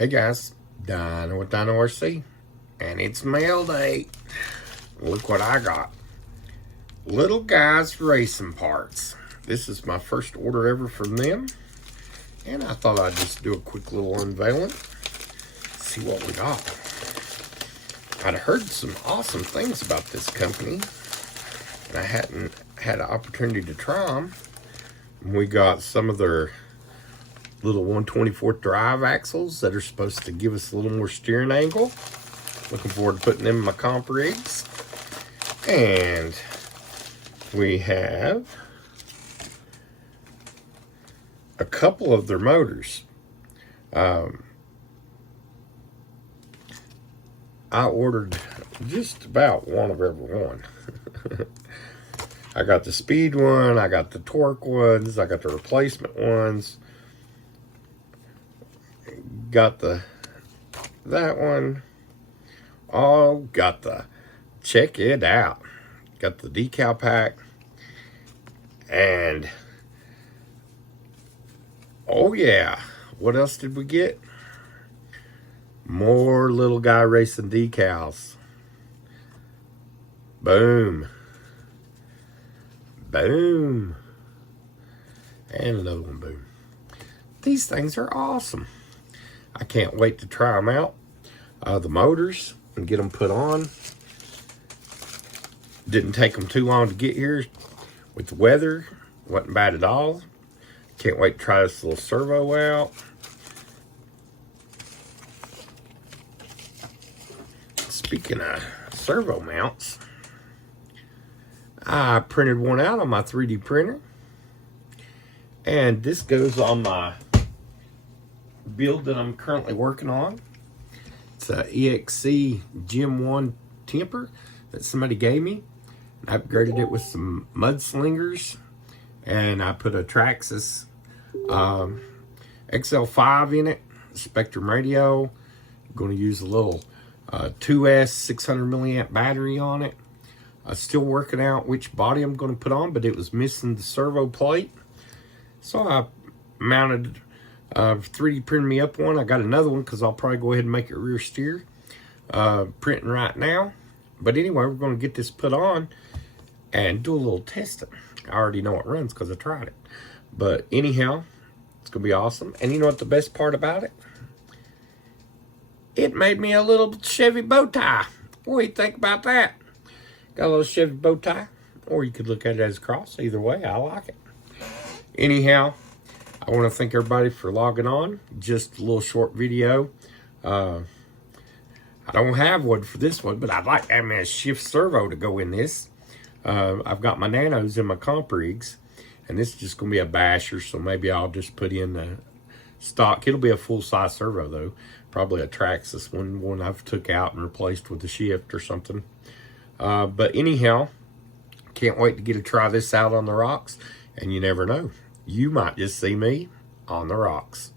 Hey guys, Dino with DinoRC, and it's mail day. Look what I got. Little Guys Racing Parts. This is my first order ever from them, and I thought I'd just do a quick little unveiling, see what we got. I'd heard some awesome things about this company, and I hadn't had an opportunity to try them. We got some of their little 1/24th drive axles that are supposed to give us a little more steering angle. Looking forward to putting them in my comp rigs. And we have a couple of their motors. I ordered just about one of every one. I got the speed one, I got the torque ones, I got the replacement ones. Got that one. Oh, got the, check it out. Got the decal pack. And, oh yeah, what else did we get? More Little Guy Racing decals. Boom. Boom. And another one, boom. These things are awesome. I can't wait to try them out. The motors, and get them put on. Didn't take them too long to get here with the weather. Wasn't bad at all. Can't wait to try this little servo out. Speaking of servo mounts, I printed one out on my 3D printer. And this goes on my build that I'm currently working on. It's a EXC Gym 1 temper that somebody gave me. I upgraded it with some mudslingers, and I put a Traxxas XL5 in it, Spectrum radio. I'm going to use a little 2S 600 milliamp battery on it. I'm still working out which body I'm going to put on, but it was missing the servo plate. So I mounted 3D printed me up one. I got another one because I'll probably go ahead and make it rear steer. Printing right now. But anyway, we're going to get this put on and do a little testing. I already know it runs because I tried it. But anyhow, it's going to be awesome. And you know what the best part about it? It made me a little Chevy bow tie. What do you think about that? Got a little Chevy bow tie. Or you could look at it as a cross. Either way, I like it. Anyhow, I want to thank everybody for logging on. Just a little short video. I don't have one for this one, but I'd like to have a shift servo to go in this. I've got my nanos in my comp rigs, and this is just going to be a basher, so maybe I'll just put in the stock. It'll be a full-size servo, though. Probably a Traxxas one I've took out and replaced with a shift or something. But anyhow, can't wait to get to try this out on the rocks, and you never know. You might just see me on the rocks.